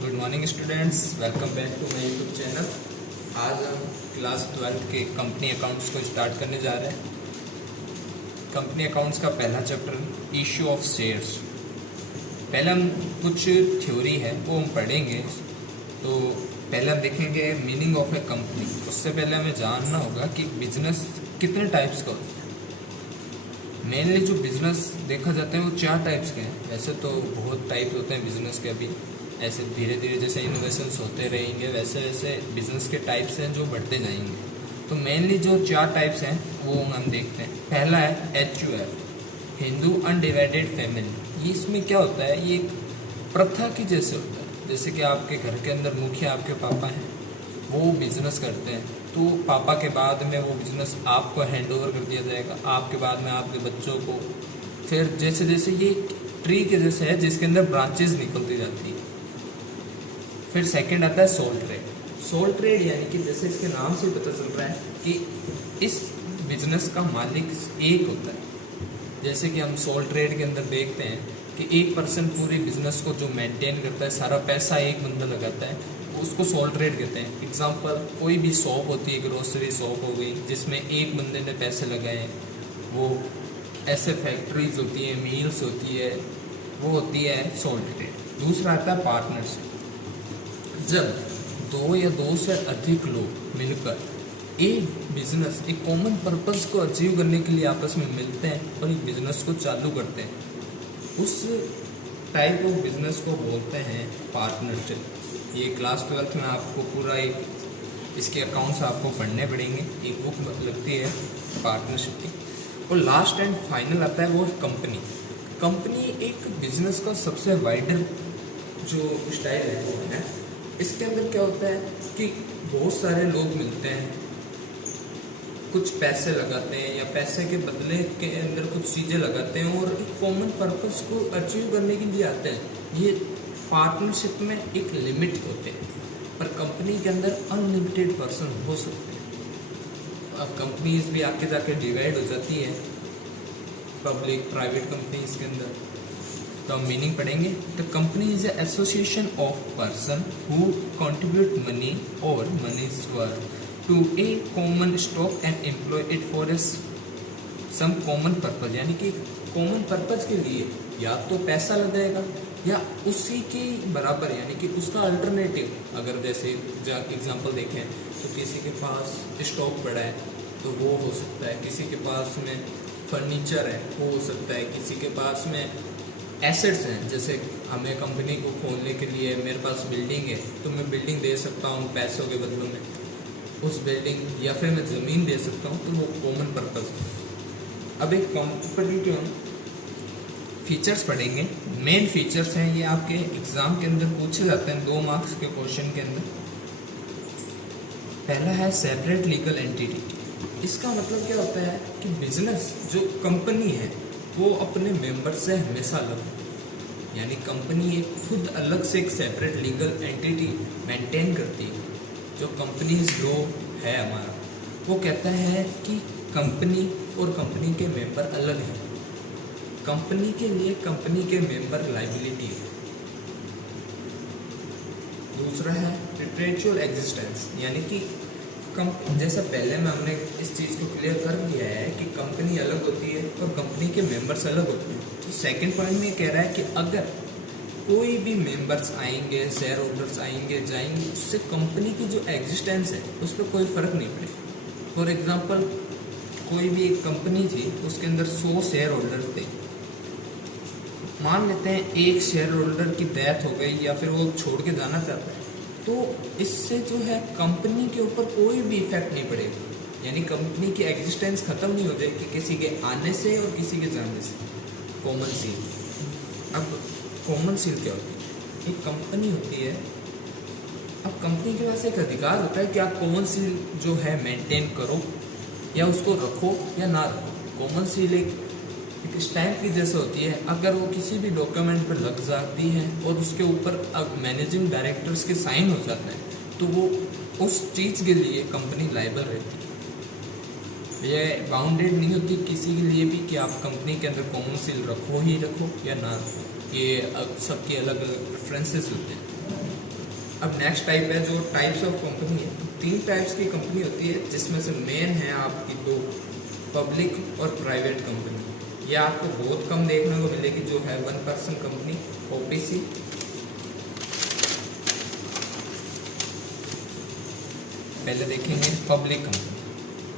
Good morning students, welcome back to my YouTube channel. आज हम class 12 के company accounts को स्टार्ट करने जा रहे हैं। कंपनी अकाउंट्स का पहला चैप्टर इशू ऑफ शेयर्स। पहले हम कुछ थ्योरी है वो हम पढ़ेंगे। तो पहले हम देखेंगे मीनिंग ऑफ ए कंपनी। उससे पहले हमें जानना होगा कि बिजनेस कितने टाइप्स का होता है। मेनली जो बिजनेस देखा जाता है वो 4 टाइप्स के हैं। वैसे तो बहुत टाइप्स होते हैं बिजनेस के। अभी ऐसे धीरे धीरे जैसे इनोवेशंस होते रहेंगे वैसे वैसे बिजनेस के टाइप्स हैं जो बढ़ते जाएंगे। तो मेनली जो 4 टाइप्स हैं वो हम देखते हैं। पहला है HUF, हिंदू अनडिवाइडेड फैमिली। ये इसमें क्या होता है, ये एक प्रथा की जैसे होता है। जैसे कि आपके घर के अंदर मुखिया आपके पापा हैं, वो बिजनेस करते हैं, तो पापा के बाद में वो बिजनेस आपको हैंड ओवर कर दिया जाएगा, आपके बाद में आपके बच्चों को। फिर जैसे जैसे ये ट्री के जैसे है जिसके अंदर ब्रांचेस निकलती जाती है। फिर सेकंड आता है सोल ट्रेड। सोल ट्रेड यानी कि जैसे इसके नाम से पता चल रहा है कि इस बिजनेस का मालिक एक होता है। जैसे कि हम सोल ट्रेड के अंदर देखते हैं कि एक पर्सन पूरी बिजनेस को जो मेंटेन करता है, सारा पैसा एक बंदा लगाता है, उसको सोल ट्रेड कहते हैं। एग्जांपल, कोई भी शॉप होती है, ग्रोसरी शॉप हो गई जिसमें एक बंदे ने पैसे लगाए, वो ऐसे फैक्ट्रीज होती है, मिल्स होती है, वो होती है सोल ट्रेड। दूसरा आता है पार्टनरशिप। जब 2 या 2 से अधिक लोग मिलकर एक बिजनेस, एक कॉमन पर्पस को अचीव करने के लिए आपस में मिलते हैं और एक बिजनेस को चालू करते हैं, उस टाइप ऑफ बिजनेस को बोलते हैं पार्टनरशिप। ये क्लास 12 में आपको पूरा एक इसके अकाउंट्स आपको पढ़ने पड़ेंगे। एक बुक लगती है पार्टनरशिप की। और लास्ट एंड फाइनल आता है वो कंपनी। कंपनी एक बिजनेस का सबसे वाइडर जो स्टाइल है वो है। इसके अंदर क्या होता है कि बहुत सारे लोग मिलते हैं, कुछ पैसे लगाते हैं या पैसे के बदले के अंदर कुछ चीज़ें लगाते हैं और एक कॉमन पर्पस को अचीव करने के लिए आते हैं। ये पार्टनरशिप में एक लिमिट होते हैं, पर कंपनी के अंदर अनलिमिटेड पर्सन हो सकते हैं। अब कंपनीज भी आगे जाके डिवाइड हो जाती है पब्लिक प्राइवेट कंपनीज के अंदर। तो हम मीनिंग पढ़ेंगे। The company is association of person who contribute money और money's worth to a common stock and employ it for some common purpose. यानी कि कॉमन पर्पज के लिए या तो पैसा लगाएगा या उसी के बराबर, यानी कि उसका अल्टरनेटिव। अगर जैसे एग्जांपल देखें तो किसी के पास स्टॉक पड़ा है तो वो हो सकता है, किसी के पास में फर्नीचर है वो हो सकता है, किसी के पास में एसेट्स हैं। जैसे हमें कंपनी को खोलने के लिए मेरे पास बिल्डिंग है तो मैं बिल्डिंग दे सकता हूँ पैसों के बदलों में उस बिल्डिंग, या फिर मैं ज़मीन दे सकता हूँ, तो वो कॉमन पर्पस है। अब एक कंपनी के फीचर्स पढ़ेंगे। मेन फीचर्स हैं ये, आपके एग्जाम के अंदर पूछे जाते हैं 2 मार्क्स के क्वेश्चन के अंदर। पहला है सेपरेट लीगल एंटिटी। इसका मतलब क्या होता है कि बिजनेस जो कंपनी है वो अपने मेंबर से हमेशा अलग है। यानी कंपनी एक खुद अलग से एक सेपरेट लीगल एंटिटी मेंटेन करती है। जो कंपनीज लॉ है हमारा, वो कहता है कि कंपनी और कंपनी के मेंबर अलग हैं। कंपनी के लिए कंपनी के मेंबर लाइबिलिटी है। दूसरा है परपेचुअल एग्जिस्टेंस, यानी कि जैसा पहले में हमने इस चीज़ को क्लियर कर दिया है कि कंपनी अलग होती है और कंपनी के मेंबर्स अलग होते हैं। तो सेकंड पॉइंट में कह रहा है कि अगर कोई भी मेंबर्स आएंगे, शेयर होल्डर्स आएंगे जाएंगे, उससे कंपनी की जो एग्जिस्टेंस है उस पर कोई फ़र्क नहीं पड़ेगा। फॉर एग्जांपल, कोई भी एक कंपनी थी, उसके अंदर 100 शेयर होल्डर्स थे। मान लेते हैं एक शेयर होल्डर की डेथ हो गई या फिर वो छोड़ के जाना चाहता है, तो इससे जो है कंपनी के ऊपर कोई भी इफेक्ट नहीं पड़ेगा। यानी कंपनी की एग्जिस्टेंस खत्म नहीं हो जाएगी किसी के आने से और किसी के जाने से। Common seal. अब कॉमन सील क्या होती है? एक कंपनी होती है, अब कंपनी के पास एक अधिकार होता है कि आप कॉमन सील जो है मेंटेन करो या उसको रखो या ना रखो। कॉमन सील एक स्टैम्प की जैसे होती है। अगर वो किसी भी डॉक्यूमेंट पर लग जाती है और उसके ऊपर अब मैनेजिंग डायरेक्टर्स के साइन हो जाता है तो वो उस चीज़ के लिए कंपनी लायबल रहती है। ये बाउंडेड नहीं होती किसी के लिए भी कि आप कंपनी के अंदर कॉमन सील रखो ही रखो या ना रखो। ये सबके अलग अलग प्रेफरेंसेस होते हैं। अब नेक्स्ट टाइप है जो टाइप्स ऑफ कंपनी है। 3 टाइप्स की कंपनी होती है, जिसमें से मेन है आपकी 2, पब्लिक और प्राइवेट कंपनी। ये आपको बहुत कम देखने को मिलेगी, जो है 1% कंपनी ओपीसी। पहले देखेंगे पब्लिक कंपनी।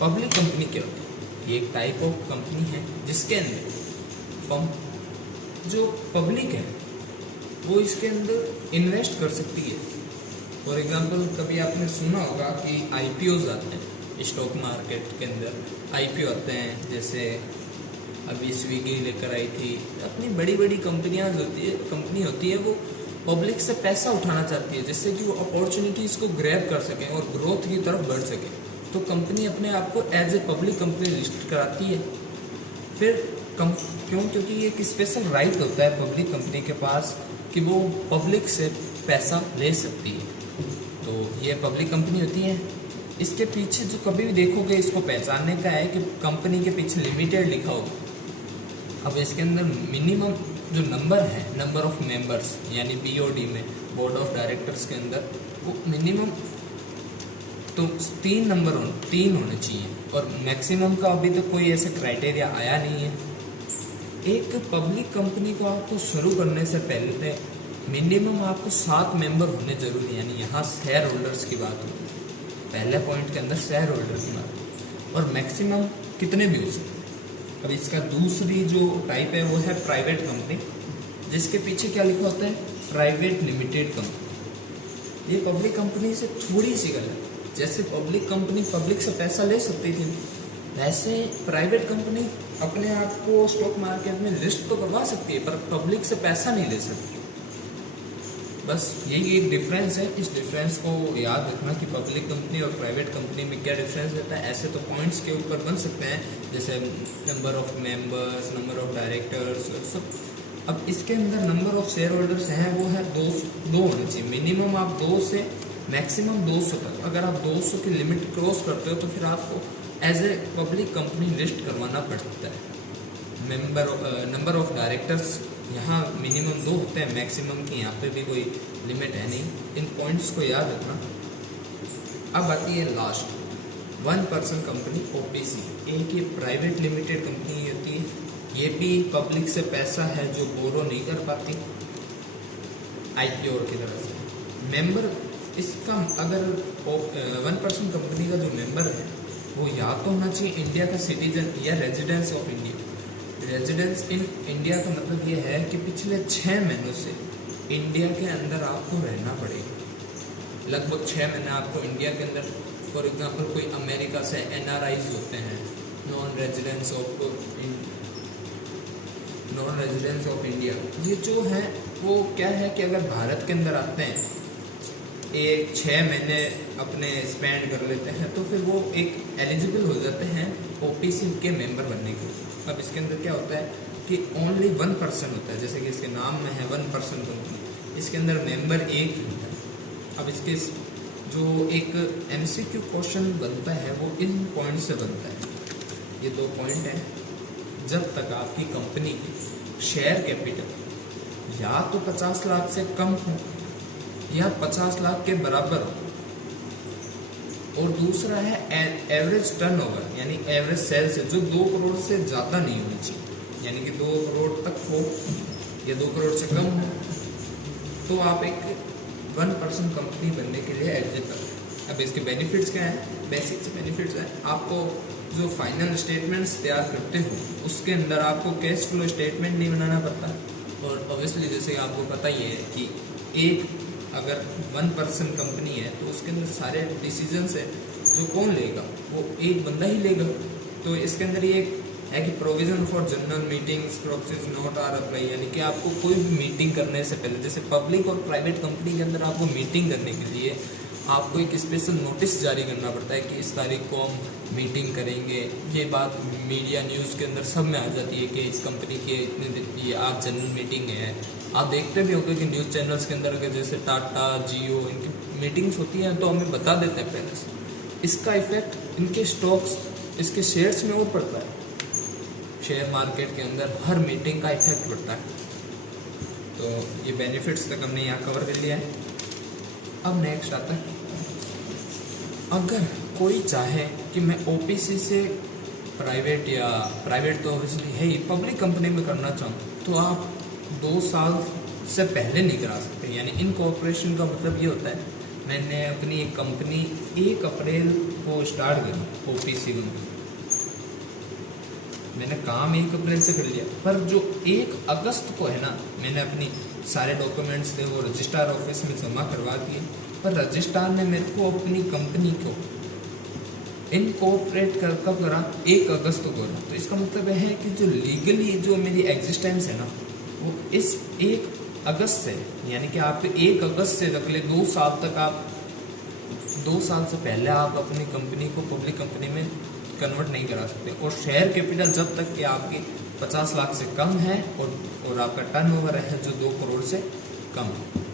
पब्लिक कंपनी क्या होती है? ये एक टाइप ऑफ कंपनी है जिसके अंदर जो पब्लिक है वो इसके अंदर इन्वेस्ट कर सकती है। फॉर एग्जांपल, कभी आपने सुना होगा कि आईपीओज आते हैं स्टॉक मार्केट के अंदर। आईपीओ आते हैं, जैसे अभी स्विगी लेकर आई थी। अपनी बड़ी बड़ी कंपनी होती है, वो पब्लिक से पैसा उठाना चाहती है, जिससे कि वो अपॉर्चुनिटीज़ को ग्रैब कर सकें और ग्रोथ की तरफ बढ़ सके। तो कंपनी अपने आप को as a public company register कराती है। फिर क्योंकि ये एक स्पेशल राइट होता है पब्लिक कंपनी के पास कि वो पब्लिक से पैसा ले सकती है। तो ये पब्लिक कंपनी होती है। इसके पीछे जो कभी भी देखोगे, इसको पहचानने का है कि कंपनी के पीछे लिमिटेड लिखा होगा। अब इसके अंदर मिनिमम जो नंबर है, नंबर ऑफ मेंबर्स, यानी बीओडी में, बोर्ड ऑफ डायरेक्टर्स के अंदर, वो मिनिमम तो 3 होने चाहिए। और मैक्सिमम का अभी तक कोई ऐसा क्राइटेरिया आया नहीं है। एक पब्लिक कंपनी को आपको शुरू करने से पहले मिनिमम आपको 7 मेंबर होने जरूरी है। यानी यहाँ शेयर होल्डर्स की बात होगी, पहले पॉइंट के अंदर शेयर होल्डर की बात। और मैक्सिमम कितने भी हो सकते हैं। अब इसका दूसरी जो टाइप है वो है प्राइवेट कंपनी, जिसके पीछे क्या लिखा होता है? Private limited company. ये पब्लिक कंपनी से थोड़ी सी गलत। जैसे पब्लिक कंपनी पब्लिक से पैसा ले सकती थी, वैसे प्राइवेट कंपनी अपने आप को स्टॉक मार्केट में लिस्ट तो करवा सकती है, पर पब्लिक से पैसा नहीं ले सकती। बस यही एक डिफरेंस है। इस डिफरेंस को याद रखना कि पब्लिक कंपनी और प्राइवेट कंपनी में क्या डिफरेंस रहता है। ऐसे तो पॉइंट्स के ऊपर बन सकते हैं, जैसे number of members, number of directors, सब। अब इसके अंदर नंबर ऑफ शेयर होल्डर्स हैं वो है 2 होने चाहिए। मिनिमम आप 2 से मैक्सिमम 200 तक। अगर आप 200 की लिमिट क्रॉस करते हो तो फिर आपको as a public company list करवाना पड़ता है। नंबर ऑफ डायरेक्टर्स यहाँ मिनिमम 2 होते हैं, मैक्सिमम की यहाँ पे भी कोई लिमिट है नहीं। इन पॉइंट्स को याद रखना। अब आती है लास्ट, 1% कंपनी ओपीसी। एक ये प्राइवेट लिमिटेड कंपनी होती है, ये भी पब्लिक से पैसा है जो बोरो नहीं कर पाती आईपीओ की तरह से। मेंबर इसका अगर 1% कंपनी का जो मेंबर है वो या तो होना चाहिए इंडिया का सिटीजन या residence of India. Residence in India का मतलब ये है कि पिछले 6 महीनों से इंडिया के अंदर आपको रहना पड़ेगा। लगभग 6 महीने आपको इंडिया के अंदर, फॉर एग्जांपल कोई अमेरिका से एनआरआईज होते हैं, नॉन रेजिडेंस ऑफ इंडिया। ये जो है वो क्या है कि अगर भारत के अंदर आते हैं, 6 महीने अपने स्पेंड कर लेते हैं, तो फिर वो एक एलिजिबल हो जाते हैं ओपीसी के मेंबर बनने के। अब इसके अंदर क्या होता है कि ओनली 1% होता है, जैसे कि इसके नाम में है 1% कंपनी। इसके अंदर मेंबर 1 होता है। अब इसके जो एक एमसीक्यू क्वेश्चन बनता है वो इन पॉइंट से बनता है। ये 2 पॉइंट हैं। जब तक आपकी कंपनी की शेयर कैपिटल या तो 50 लाख से कम हो या 50 लाख के बराबर हो, और दूसरा है एवरेज टर्नओवर, यानी एवरेज सेल्स जो 2 करोड़ से ज़्यादा नहीं होनी चाहिए। यानी कि 2 करोड़ तक हो या 2 करोड़ से कम हो, तो आप एक 1% कंपनी बनने के लिए एलिजिबल हैं। अब इसके बेनिफिट्स क्या हैं? बेसिक से बेनिफिट्स हैं। आपको जो फाइनल स्टेटमेंट्स तैयार करते हो उसके अंदर आपको कैश फ्लो स्टेटमेंट नहीं बनाना पड़ता। और ऑब्वियसली जैसे आपको पता ही है कि एक अगर 1% कंपनी है तो उसके अंदर सारे डिसीजंस है जो कौन लेगा, वो एक बंदा ही लेगा। तो इसके अंदर ये है कि provision for general meetings proxies not are apply, यानी कि आपको कोई भी मीटिंग करने से पहले, जैसे पब्लिक और प्राइवेट कंपनी के अंदर आपको मीटिंग करने के लिए आपको एक स्पेशल नोटिस जारी करना पड़ता है कि इस तारीख को हम मीटिंग करेंगे। ये बात मीडिया न्यूज़ के अंदर सब में आ जाती है कि इस कंपनी की इतने दिन की आज जनरल मीटिंग है। आप देखते भी होंगे कि न्यूज़ चैनल्स के अंदर के जैसे टाटा, जियो, इनकी मीटिंग्स होती हैं तो हमें बता देते हैं पहले से। इसका इफेक्ट इनके स्टॉक्स, इसके शेयर्स में और पड़ता है। शेयर मार्केट के अंदर हर मीटिंग का इफेक्ट पड़ता है। तो ये बेनिफिट्स तक हमने यहाँ कवर कर लिया है। अब नेक्स्ट आता है, अगर कोई चाहे कि मैं ओपीसी से प्राइवेट या प्राइवेट तो ऑब्वियसली है ही, पब्लिक कंपनी में करना चाहूँ तो आप 2 साल से पहले नहीं करा सकते। यानी इनकॉर्पोरेशन का मतलब ये होता है मैंने अपनी एक कंपनी 1 अप्रैल को स्टार्ट करी ओपीसी कंपनी, मैंने काम 1 अप्रैल से कर लिया, पर जो 1 अगस्त को है ना मैंने अपनी सारे डॉक्यूमेंट्स थे वो रजिस्ट्रार ऑफिस में जमा करवा दिए, पर रजिस्ट्रार ने मेरे को अपनी कंपनी को इनकॉर्पोरेट कब करा 1 अगस्त को करा। तो इसका मतलब है कि जो लीगली जो मेरी एग्जिस्टेंस है ना वो इस 1 अगस्त से, यानी कि आप 1 अगस्त से रख ले 2 साल तक, आप 2 साल से पहले आप अपनी कंपनी को पब्लिक कंपनी में कन्वर्ट नहीं करा सकते। और शेयर कैपिटल जब तक कि आपकी 50 लाख से कम है और आपका टर्नओवर है जो 2 करोड़ से कम है।